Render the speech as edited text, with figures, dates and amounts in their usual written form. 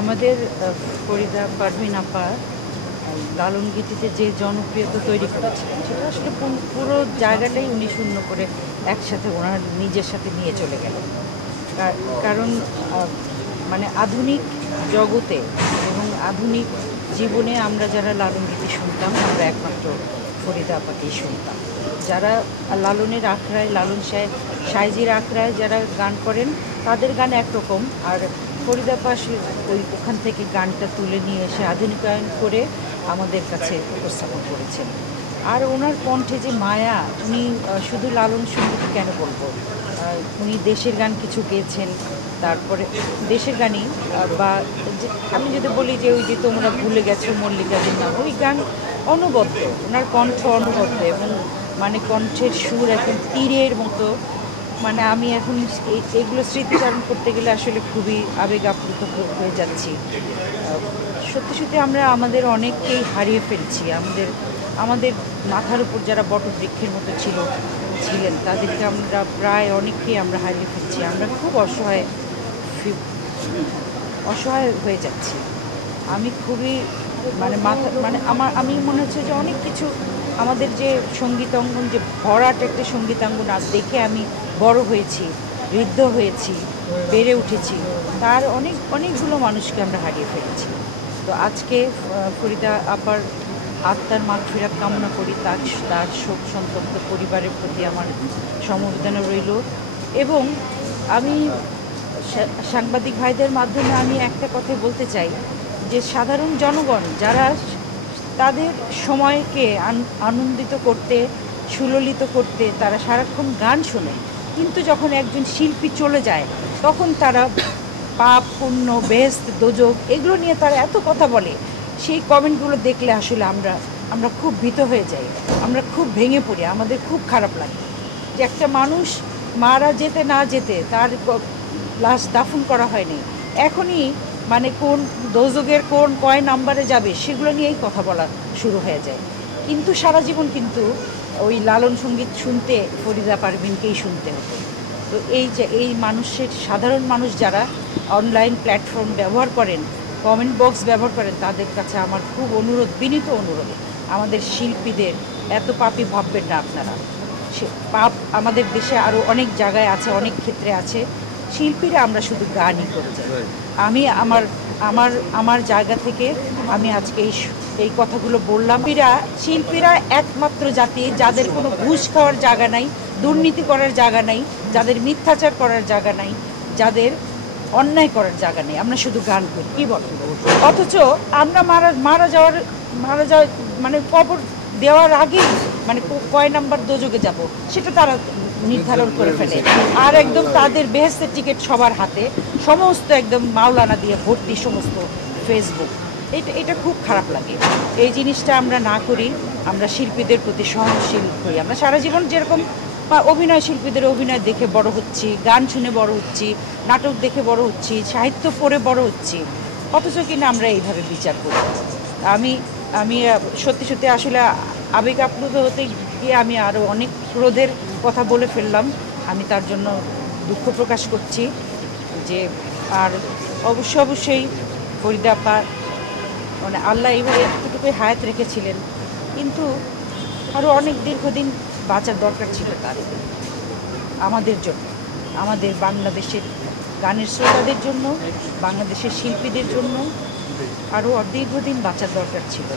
আমাদের ফরিদা পারভিন আপা লালন গীতিতে যে জনপ্রিয়তা তৈরি করেছিলেন সেটা আসলে পুরো জায়গাটাই উনি শূন্য করে একসাথে ওনার নিজের সাথে নিয়ে চলে গেলেন। কারণ মানে আধুনিক জগতে এবং আধুনিক জীবনে আমরা যারা লালন গীতি শুনতাম আমরা একমাত্র ফরিদা আপাকেই শুনতাম। যারা লালনের আখড়ায় লালন সাইজির আখড়ায় যারা গান করেন তাদের গান একরকম, আর ফরিদা আপা ওখান থেকে গানটা তুলে নিয়ে এসে আধুনিকায়ন করে আমাদের কাছে উপস্থাপন করেছেন। আর ওনার কণ্ঠে যে মায়া, উনি শুধু লালন সঙ্গীত কেন বলবো, উনি দেশের গান কিছু গেয়েছেন, তারপরে দেশের গানই বা আমি যদি বলি যে ওই যে তোমরা ভুলে গেছো মল্লিকাদের নাম, ওই গান অনবদ্য, ওনার কণ্ঠ অনবদ্য এবং মানে কণ্ঠের সুর এখন তীরের মতো। মানে আমি এখন এগুলো স্মৃতিচারণ করতে গেলে আসলে খুবই আবেগ আপ্লুত হয়ে যাচ্ছি। সত্যি সত্যি আমরা আমাদের অনেককেই হারিয়ে ফেলছি। আমাদের মাথার উপর যারা বটবৃক্ষের মতো ছিলেন তাদেরকে আমরা প্রায় অনেককেই আমরা হারিয়ে ফেলছি। আমরা খুব অসহায় হয়ে যাচ্ছি। আমি খুবই আমি মনে হচ্ছে যে অনেক কিছু আমাদের যে সঙ্গীতাঙ্গন, যে ভরাট একটা সঙ্গীতাঙ্গন আজ দেখে আমি বড় হয়েছি, বৃদ্ধ হয়েছি, বেড়ে উঠেছি, তার অনেকগুলো মানুষকে আমরা হারিয়ে ফেলেছি। তো আজকে ফরিদা আপার আত্মার মাগফিরাত কামনা করি, তার শোক সন্তপ্ত পরিবারের প্রতি আমার সমবেদনা রইল। এবং আমি সাংবাদিক ভাইদের মাধ্যমে আমি একটা কথা বলতে চাই যে সাধারণ জনগণ যারা তাদের সময়কে আনন্দিত করতে, সুললিত করতে তারা সারাক্ষণ গান শোনে, কিন্তু যখন একজন শিল্পী চলে যায় তখন তারা পাপ পুণ্য বেহেশত দোজখ এগুলো নিয়ে তারা এত কথা বলে। সেই কমেন্টগুলো দেখলে আসলে আমরা খুব ভীত হয়ে যাই, আমরা খুব ভেঙে পড়ি, আমাদের খুব খারাপ লাগে যে একটা মানুষ মারা যেতে না যেতে তার লাশ দাফন করা হয়নি, এখনই মানে কোন দোজখের কয় নাম্বারে যাবে সেগুলো নিয়েই কথা বলা শুরু হয়ে যায়। কিন্তু সারা জীবন কিন্তু ওই লালন সঙ্গীত শুনতে ফরিদা পারভিনকেই শুনতে হতো। তো এই মানুষের, সাধারণ মানুষ যারা অনলাইন প্ল্যাটফর্ম ব্যবহার করেন, কমেন্ট বক্স ব্যবহার করেন, তাদের কাছে আমার খুব অনুরোধ, বিনীত অনুরোধ, আমাদের শিল্পীদের এত পাপী ভাববেন না আপনারা। সে পাপ আমাদের দেশে আরও অনেক জায়গায় আছে, অনেক ক্ষেত্রে আছে। শিল্পীরা আমরা শুধু গানই করে যাই। আমি আমার জায়গা থেকে আমি আজকে এই কথাগুলো বললাম। শিল্পীরা একমাত্র জাতি যাদের কোনো ঘুষ খাওয়ার জায়গা নাই, দুর্নীতি করার জায়গা নাই, যাদের মিথ্যাচার করার জায়গা নাই, যাদের অন্যায় করার জায়গা নেই। আমরা শুধু গান করি, কী বল? অথচ আমরা মারা যাওয়ার মানে কবর দেওয়ার আগেই মানে কয় নাম্বার দোজখে যাব সেটা তারা নির্ধারণ করে ফেলে। আর একদম তাদের বেহেশতের টিকিট সবার হাতে, সমস্ত একদম মাওলানা দিয়ে ভর্তি সমস্ত ফেসবুক। এটা খুব খারাপ লাগে। এই জিনিসটা আমরা না করি, আমরা শিল্পীদের প্রতি সহনশীল হই। আমরা সারা জীবন যেরকম অভিনয় শিল্পীদের অভিনয় দেখে বড় হচ্ছি, গান শুনে বড় হচ্ছি, নাটক দেখে বড় হচ্ছি, সাহিত্য পড়ে বড় হচ্ছি, অথচ কিনা আমরা এইভাবে বিচার করি। আমি সত্যি সত্যি আসলে আবেগ আপ্লুত হতে গিয়ে আমি আরও অনেক ক্রোধের কথা বলে ফেললাম। আমি তার জন্য দুঃখ প্রকাশ করছি। যে আর অবশ্যই ফরিদা আপা মানে আল্লাহ এইভাবে এতটুকুই হায়াত রেখেছিলেন, কিন্তু আরও অনেক দীর্ঘদিন বাঁচার দরকার ছিল তার, আমাদের জন্য, আমাদের বাংলাদেশের গানের শ্রোতাদের জন্য, বাংলাদেশের শিল্পীদের জন্য আরও দীর্ঘদিন বাঁচার দরকার ছিল।